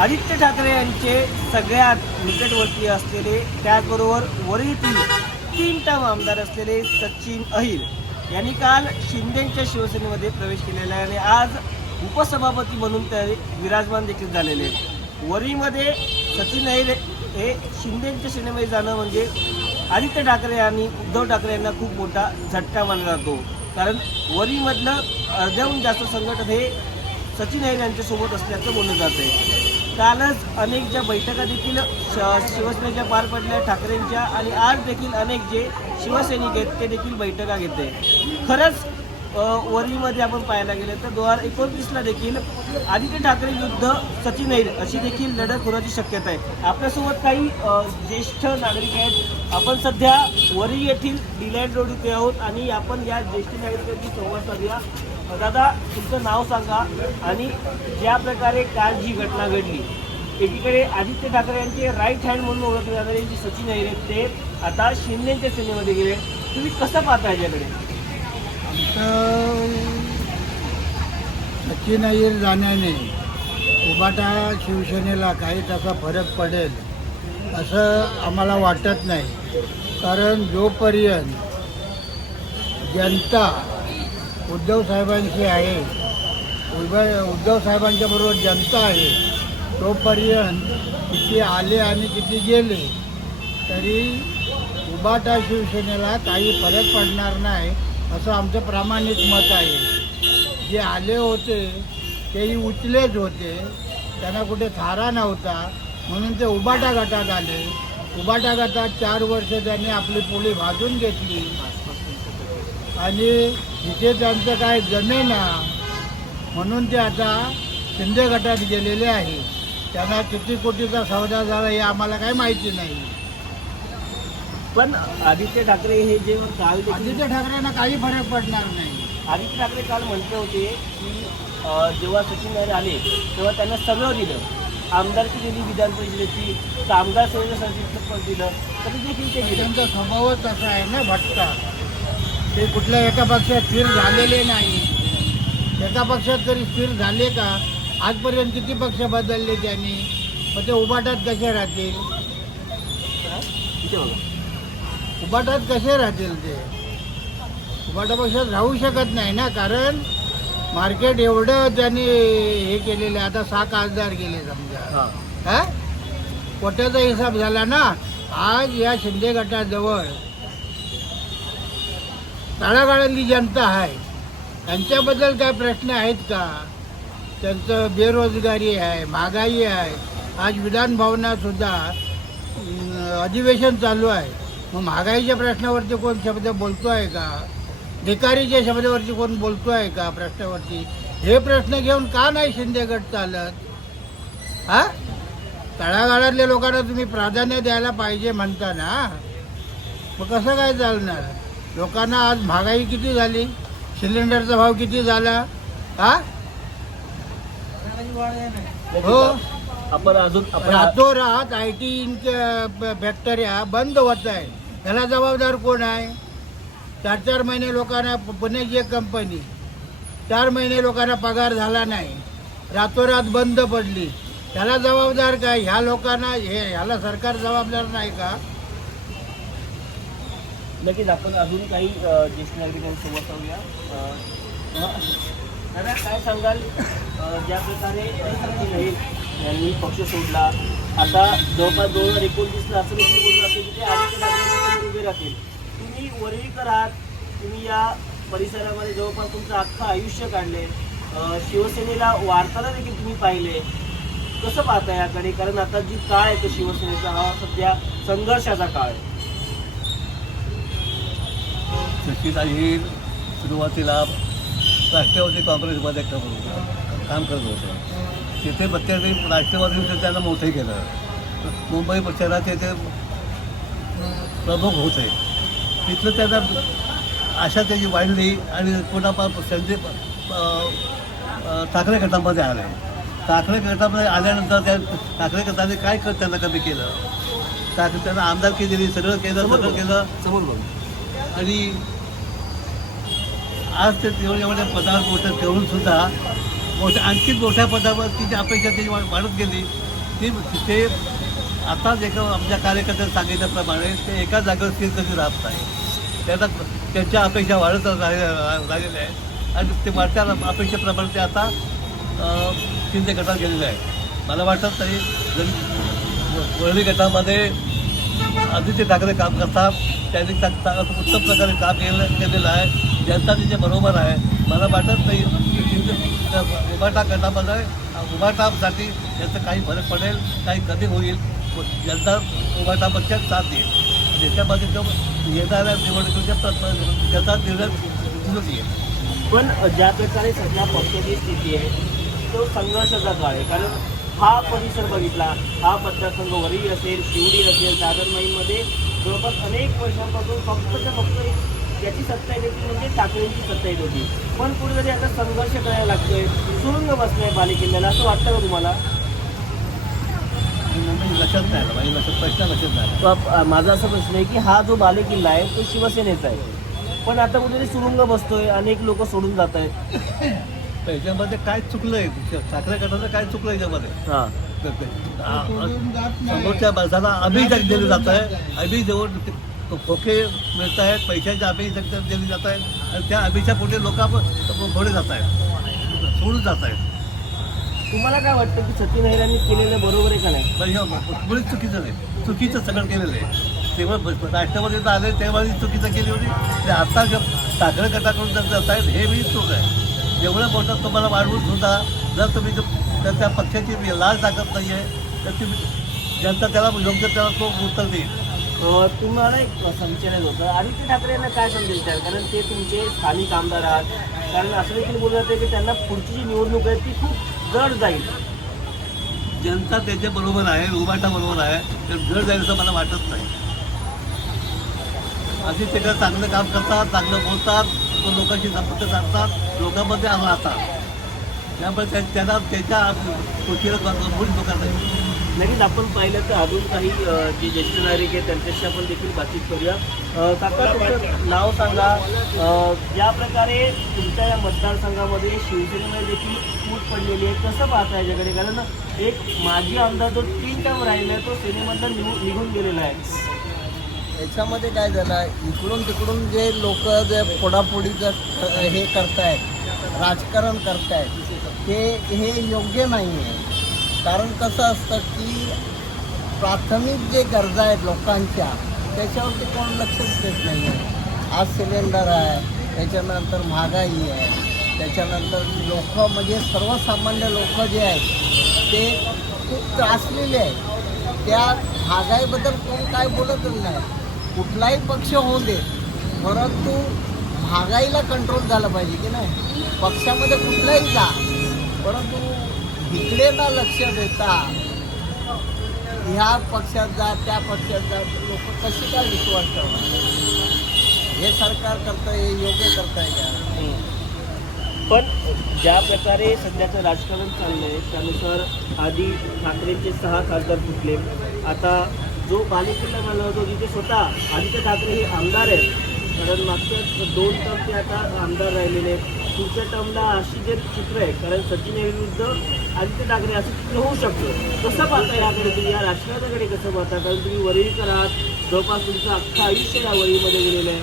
आदित्य ठाकरे यांचे सगळ्यात निकटवर्तीय असलेले, त्याचबरोबर वरीतील 3 टर्म आमदार असलेले सचिन अहिर यांनी काल शिंदेच्या शिवसेनेमध्ये प्रवेश केलेला आहे आणि आज उपसभापती म्हणून ते विराजमान देखील झालेले आहेत. वरीमध्ये सचिन अहिर हे शिंदेच्या सेनेमध्ये जाणं म्हणजे आदित्य ठाकरे आणि उद्धव ठाकरे यांना खूप मोठा झटका मानला जातो. कारण वरीमधलं अर्ध्याहून जास्त संघटन हे सचिन अहिर यांच्यासोबत असल्याचं बोललं जातं आहे. कालच अनेक ज्या बैठका देखील शिवसेनेच्या पार पडल्या ठाकरेंच्या, आणि आज देखील अनेक जे शिवसैनिक आहेत ते देखील बैठका घेते. खरंच वरीमध्ये आपण पाहायला गेलं तर 2029ला देखील आदित्य ठाकरे विरुद्ध सचिन अहिर अशी देखील लढत होण्याची शक्यता आहे. आपल्यासोबत काही ज्येष्ठ नागरिक आहेत. आपण सध्या वरी येथील डिलाईट रोड इथे आहोत आणि आपण या ज्येष्ठ नागरिकांची संवाद साधूया. दादा, तुमचं नाव सांगा आणि ज्या प्रकारे काल जी घटना घडली, एकीकडे आदित्य ठाकरे यांचे राईट हँड म्हणून ओळखले जाणारे जे सचिन अहिर आहेत ते आता शिंदेच्या सेनेमध्ये गेले, तुम्ही कसं पाहता याच्याकडे? सचिन अहिर जाण्याने उबाटा शिवसेनेला काही तसा फरक पडेल असं आम्हाला वाटत नाही. कारण जोपर्यंत जनता उद्धव साहेबांची आहे, उद्धव साहेबांच्या बरोबर जनता आहे, तोपर्यंत किती आले आणि किती गेले तरी उबाटा शिवसेनेला काही फरक पडणार नाही असं आमचं प्रामाणिक मत आहे. जे आले होते तेही उचलेच होते, त्यांना कुठे थारा नव्हता, म्हणून ते उबाटा गटात आले. उबाटा गटात 4 वर्ष त्यांनी आपली पोळी भाजून घेतली आणि जिथे त्यांचं काय जमेना म्हणून ते आता शिंदे गटात गेलेले आहे. त्यांना किती कोटीचा सौदा झाला हे आम्हाला काही माहिती नाही. पण आदित्य ठाकरे हे जे काल आदित्य ठाकरेंना काही फरक पडणार नाही. आदित्य ठाकरे काल म्हणते होते की जेव्हा सचिन अहिर आले तेव्हा त्यांना सगळं दिलं, आमदारकी दिली, विधान परिषदेची, कामगार सेनेचं संरक्षण पण दिलं, तरी देखील ते दिलं. त्यांचा स्वभावच तसा आहे ना, भटका. ते कुठल्या एका पक्षात स्थिर झालेले नाही. एका पक्षात तरी स्थिर झाले का? आजपर्यंत किती पक्ष बदलले त्यांनी, मग ते उबाटात कसे राहतील? उबाटात कसे राहतील? ते उबाटा पक्षात राहू शकत नाही ना, कारण मार्केट एवढं त्यांनी हे केलेलं आहे. आता 6 खासदार गेले समजा, हा कोट्याचा हिसाब झाला ना. आज या शिंदे गटाजवळ तळागाळातली जनता आहे, त्यांच्याबद्दल काय प्रश्न आहेत का? त्यांचं बेरोजगारी आहे, महागाई आहे. आज विधान भवनात सुद्धा अधिवेशन चालू आहे, मग महागाईच्या प्रश्नावरती कोण शब्द बोलतो आहे का? भिकारीच्या शब्दावरती कोण बोलतो आहे का प्रश्नावरती? हे प्रश्न घेऊन का नाही शिंदे गट चालत? हा, तळागाळातल्या लोकांना तुम्ही प्राधान्य द्यायला पाहिजे म्हणता ना, मग कसं काय चालणार? लोकांना आज महागाई किती झाली, सिलेंडरचा भाव किती झाला, हा? हो, आपण अजून रातोरात IT फॅक्टऱ्या बंद होत आहे. त्याला जबाबदार कोण आहे? 4-4 महिने लोकांना, पुण्याची एक कंपनी 4 महिने लोकांना पगार झाला नाही, रातोरात बंद पडली. त्याला जबाबदार काय? ह्या लोकांना, ह्याला सरकार जबाबदार नाही का? नक्कीच आपण अजून काही ज्येष्ठ नागरिकांसोबत जाऊया. दादा, काय सांगाल ज्या प्रकारे सचिन अहिर यांनी पक्ष सोडला, आता जवळपास 2029ला असं देखील बोललं जाते की ते आदित्य ठाकरे उभे राहतील. तुम्ही वरळीकर आहात, तुम्ही या परिसरामध्ये जवळपास तुमचं अख्खं आयुष्य काढले, शिवसेनेला वार्ताला देखील तुम्ही पाहिले, कसं पाहता याकडे? कारण आता जी काळ आहे तो शिवसेनेचा हा सध्या संघर्षाचा काळ आहे. सचिन अहिर सुरुवातीला राष्ट्रवादी काँग्रेसमध्ये काम करत होतं. तिथे प्रत्येक राष्ट्रवादीने त्यांना मोठे केलं. मुंबई शहराचे ते प्रमुख होते. तिथलं त्यांना आशा त्याची वाढली आणि पुन्हा संजय ठाकरे गटामध्ये आले. ठाकरे गटामध्ये आल्यानंतर त्या ठाकरे गटाने काय त्यांना कमी केलं? त्यांना आमदारकी दिली, सगळं केलं आणि आज ते एवढ्या पदावर मोठं ठेवून सुद्धा आणखी मोठ्या पदावरची जी अपेक्षा त्याची वाढत गेली ते आताच एका आमच्या कार्यकर्त्यांनी सांगितल्याप्रमाणे ते एका जागेवर स्थिर कधी राहत नाही. त्यांच्या अपेक्षा वाढत राहिलेल्या आहेत आणि ते वाढत्या अपेक्षेप्रमाणे ते आता शिंदे गटात गेलेले आहे. मला वाटत नाही जरी वरळी गटामध्ये आदित्य ठाकरे काम करतात, त्यांनी उत्तम प्रकारे काम केलेलं आहे. जनता त्याच्या बरोबर आहे. मला वाटत नाही उभाटा गटामध्ये उभाटासाठी याचं काही फरक पडेल, काही कमी होईल. जनता उभाटापक्षात साथ देईल. त्याच्यामध्ये जो येणाऱ्या निवडणुकीच्या त्याचा निर्णय दिसून येईल. पण ज्या प्रकारे सध्या पक्षाची स्थिती आहे तो संघर्षाचा काळ आहे. कारण हा परिसर बघितला, हा मतदारसंघ वरळी असेल, शिवडी असेल, दादरमाईमध्ये जवळपास अनेक वर्षांपासून फक्त याची सत्ता येत होती म्हणजे ठाकरेंची सत्ता येत होती. पण कुठेतरी आता संघर्ष करायला लागतोय, सुरुंग बसलाय बालेकिल्ल्याला, असं वाटतं का तुम्हाला? लक्षात नाही आलं, माझ्या लक्षात प्रश्न लक्षात नाही. माझा असा प्रश्न आहे की हा जो बालेकिल्ला आहे तो शिवसेनेचा आहे, पण आता कुठेतरी सुरुंग बसतोय, अनेक लोक सोडून जात आहेत. त्याच्यामध्ये काय चुकलंय? ठाकरे गटाचं काय चुकलं याच्यामध्ये? हां, समोरच्या माणसाला अभिषेक दिले जात आहे, अभिजवळ खोके मिळत आहेत, पैशाच्या अभिषेक दिली जात आहेत आणि त्या अभिषेकापुढे लोक पुढे जात आहेत, सोडून जात आहेत. तुम्हाला काय वाटतं की सचिन अहिरांनी केलेलं बरोबर आहे का नाही? पण मुळीच चुकीचं नाही, चुकीचं सगळं केलेलं आहे. तेव्हा राष्ट्रवादीत आले तेव्हा चुकीचं केली होती, ते आता ठाकरे गटाकडून जर जात आहेत हे मी चूक आहे. एवढं मोठं तुम्हाला वाढवून सुद्धा जर तुम्ही त्या पक्षाची लाज दाखवत नाही आहे तर तुम्ही जनता त्याला योग्य त्याला तो उत्तर देईल. तुम्हाला एक संशय होतं आदित्य ठाकरे यांना काय समजेल त्यात, कारण ते तुमचे स्थानिक आमदार आहात. कारण असं देखील बोललं जातं की त्यांना पुढची जी निवडणूक आहे ती खूप जड जाईल. जनता त्याच्या बरोबर आहे, उभाटा बरोबर आहे, तर जड जाईल असं मला वाटत नाही. आधी ते चांगलं काम करतात, चांगलं बोलतात, लोकांशी संपर्क साधतात, लोकांमध्ये राहतात, त्यामुळे त्यांना त्याच्या गोष्टीला मूळ धोका नाही. नक्कीच आपण पाहिलं तर अजून काही जे ज्येष्ठ नागरिक आहेत त्यांच्याशी आपण देखील बातचीत करूया. काका, तुमचं नाव सांगा. ज्या प्रकारे तुमच्या या मतदारसंघामध्ये शिवसेनेमध्ये देखील फूट पडलेली आहे, कसं पाहता याच्याकडे? कारण एक माजी आमदार जो 3 टर्म राहिला आहे तो सेनेमधनं निघून गेलेला आहे. याच्यामध्ये काय झालं, इकडून तिकडून जे लोक जे फोडाफोडीचं हे करतायत, राजकारण करतायत, हे योग्य नाही आहे. कारण कसं असतं की प्राथमिक जे गरजा आहेत लोकांच्या त्याच्यावरती कोण लक्षच देत नाही आहे. आज सिलेंडर आहे, त्याच्यानंतर महागाई आहे, त्याच्यानंतर लोक म्हणजे सर्वसामान्य लोक जे आहेत ते खूप त्रासलेले आहेत. त्या महागाईबद्दल कोण काय बोलतच नाही. कुठलाही पक्ष होऊ दे, परंतु महागाईला कंट्रोल झालं पाहिजे की नाही. पक्षामध्ये कुठलाही जा, परंतु इकडे ना लक्ष देता ह्या पक्षात जा त्या पक्षात जा, लोक कशी काय विश्वास ठेवणार? हे सरकार करतं, हे योग्य करताय का? पण ज्या प्रकारे सध्याचं राजकारण चाललं आहे त्यानुसार आधी ठाकरेंचे 6 खासदार फुटले. आता जो बालेकिल्ला झाला होतो जिथे स्वतः आदित्य ठाकरे हे आमदार आहेत, कारण मागच्या 2 टर्म ते आता आमदार राहिलेले आहेत. पुढच्या टर्मला अशी जे चित्र आहे, कारण सचिन विरुद्ध आदित्य ठाकरे असं चित्र होऊ शकतं. कसं पाहता याकडे तुम्ही, या राजकारणाकडे कसं पाहता? कारण तुम्ही वरळीकर आहात, जवळपास तुमचं अख्खं आयुष्य या वरळीमध्ये गेलेलं आहे.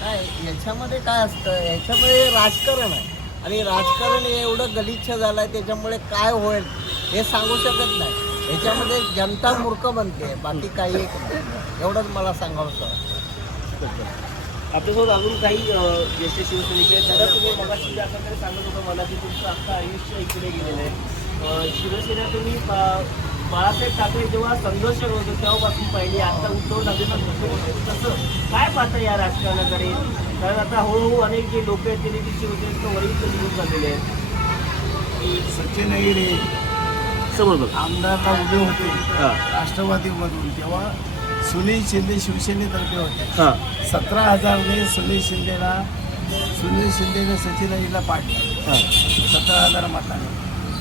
काय याच्यामध्ये काय असतं, याच्यामध्ये राजकारण आहे आणि राजकारण हे एवढं गलिच्छ झालं आहे, त्याच्यामुळे काय होईल हे सांगू शकत नाही. याच्यामध्ये जनता मूर्ख बनते, बाकी काही एक नाही. एवढंच मला सांगावंसं वाटतं. आपल्यासोबत अजून काही ज्येष्ठ शिवसैनिक आहेत. दादा, तुम्ही मगाशी ज्या प्रकारे सांगत होता मला की तुमचं अख्खं आयुष्य इकडे गेलेलं आहे. शिवसेना तुम्ही बाळासाहेब ठाकरे जेव्हा संघर्ष करत होते तेव्हापासून पाहिली, आता उद्धव ठाकरेंना तसं काय पाहता या राजकारणाकडे? कारण आता हळूहळू अनेक जे लोक आहेत ते देखील शिवसेनेचं वरिष्ठ निघून झालेले आहेत. सचिन अहिरे समोर आमदारला उभे होते राष्ट्रवादीमधून, तेव्हा सुनील शिंदे शिवसेनेतर्फे होते. 17,000ने सुनील शिंदेने सचिन अहिरेला पाडलं 17,000 मताने.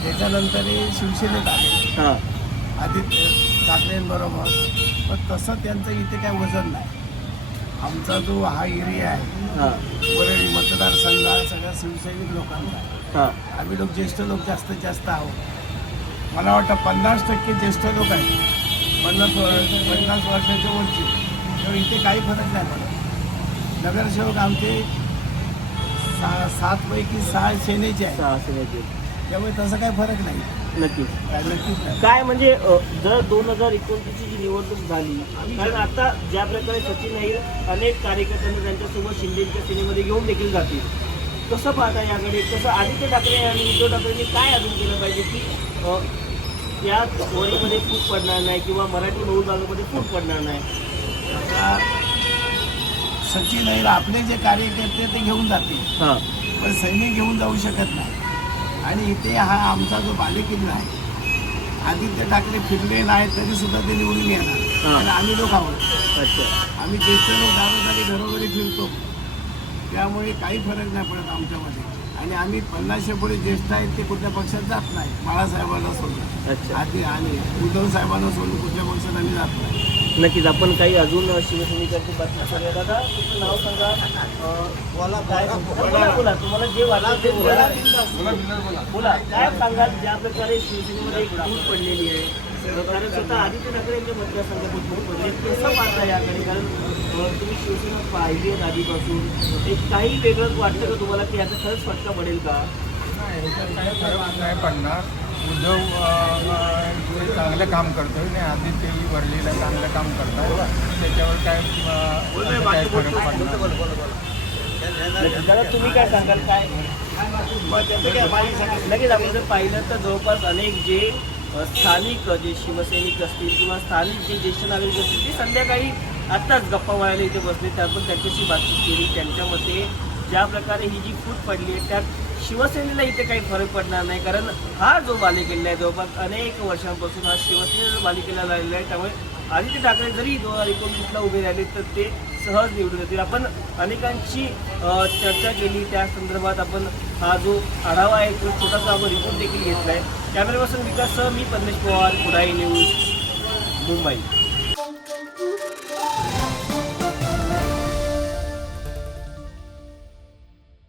त्याच्यानंतर शिवसेनेत आले आदित्य ठाकरेंबरोबर. पण तसं त्यांचं इथे काय वजन नाही. आमचा जो हा एरिया आहे वरळी मतदारसंघ हा सगळ्या शिवसैनिक लोकांचा आहे. हां आम्ही लोक ज्येष्ठ लोक जास्तीत जास्त आहोत. मला वाटतं 50% ज्येष्ठ लोक आहेत, 50 वर्षाच्या वरची. त्यामुळे इथे काही फरक नाही पडत. नगरसेवक आमचे 7 पैकी 6 सेनेचे आहेत, 6 सेनेचे. त्यामुळे तसं काही फरक नाही. नक्कीच. नक्कीच नाही. काय म्हणजे जर 2029ची जी निवडणूक झाली, कारण आता ज्या प्रकारे सचिन अहिर अनेक कार्यकर्त्यांना त्यांच्यासोबत शिंदेच्या सेनेमध्ये घेऊन देखील जातील, कसं पाहता याकडे? कसं आदित्य ठाकरे आणि उद्धव ठाकरेंनी काय अजून केलं पाहिजे की या वरीमध्ये फूट पडणार नाही किंवा मराठी बहुभागामध्ये फूट पडणार नाही? आता सचिन अहिर आपले जे कार्यकर्ते ते घेऊन जातील, हां पण सैनिक घेऊन जाऊ शकत नाही. आणि इथे हा आमचा जो बालेकिल्ला आहे, आदित्य ठाकरे फिरले नाही तरी सुद्धा ते निवडून येणार. आणि आम्ही लोक आहोत, अच्छा. आम्ही ज्येष्ठ लोक दारोदारी घरोघरी फिरतो, त्यामुळे काही फरक नाही पडत आमच्यामध्ये. आणि आम्ही 50 पुढे ज्येष्ठ आहेत ते कुठल्या पक्षात जात नाही. बाळासाहेबांना सोडून अच्छा. आधी आणि उद्धव साहेबांना सोडून कुठल्या पक्षात आम्ही जात नाही. नक्कीच. आपण काही अजून शिवसैनिकांची बातमी करूया. दादा तुमचं नाव सांगा. काय बोला तुम्हाला जे वाटतं ते बोला. काय सांगाल ज्या प्रकारे शिवसेनेमध्ये एक फूट पडलेली आहे, कारण स्वतः आदित्य ठाकरे यांच्या मतदारसंघातून फूट पडली, कसं पाहता याकडे? कारण तुम्ही शिवसेना पाहिली आहे आधीपासून, एक काही वेगळंच वाटतं का तुम्हाला की याचा खरंच फटका पडेल का? नाही, ह्याच्यात काही फरक नाही पडणार. उद्धव चांगलं काम करतोय आणि आदित्यही वरलीला चांगलं काम करताय, त्याच्यावर काय फरक पडणार. दादा तुम्ही काय सांगाल? काय लगेच आपण जर पाहिलं तर जवळपास अनेक जे स्थानिक जे शिवसैनिक असतील किंवा स्थानिक जे ज्येष्ठ नागरिक असतील ते संध्याकाळी आत्ताच गप्पा मारायला इथे बसले, आपण त्यांच्याशी बातचीत केली. त्यांच्या मते ज्या प्रकारे ही जी फूट पडली आहे त्यात शिवसेनेला इथे काही फरक पडणार नाही, कारण हा जो बालेकिल्ला आहे जवळपास अनेक वर्षांपासून हा शिवसेनेचा बालेकिल्ला राहिलेला आहे. त्यामुळे आदित्य ठाकरे जरी 2029ला उभे राहिले तर ते सहज निवडून येतील. आपण अनेकांची चर्चा केली त्या संदर्भात. आपण हा जो आढावा आहे तो छोटासा आपण रिपोर्ट देखील घेतला आहे. कॅमेरापासून विकास, मी परमेश पवार, कुडाई न्यूज, मुंबई.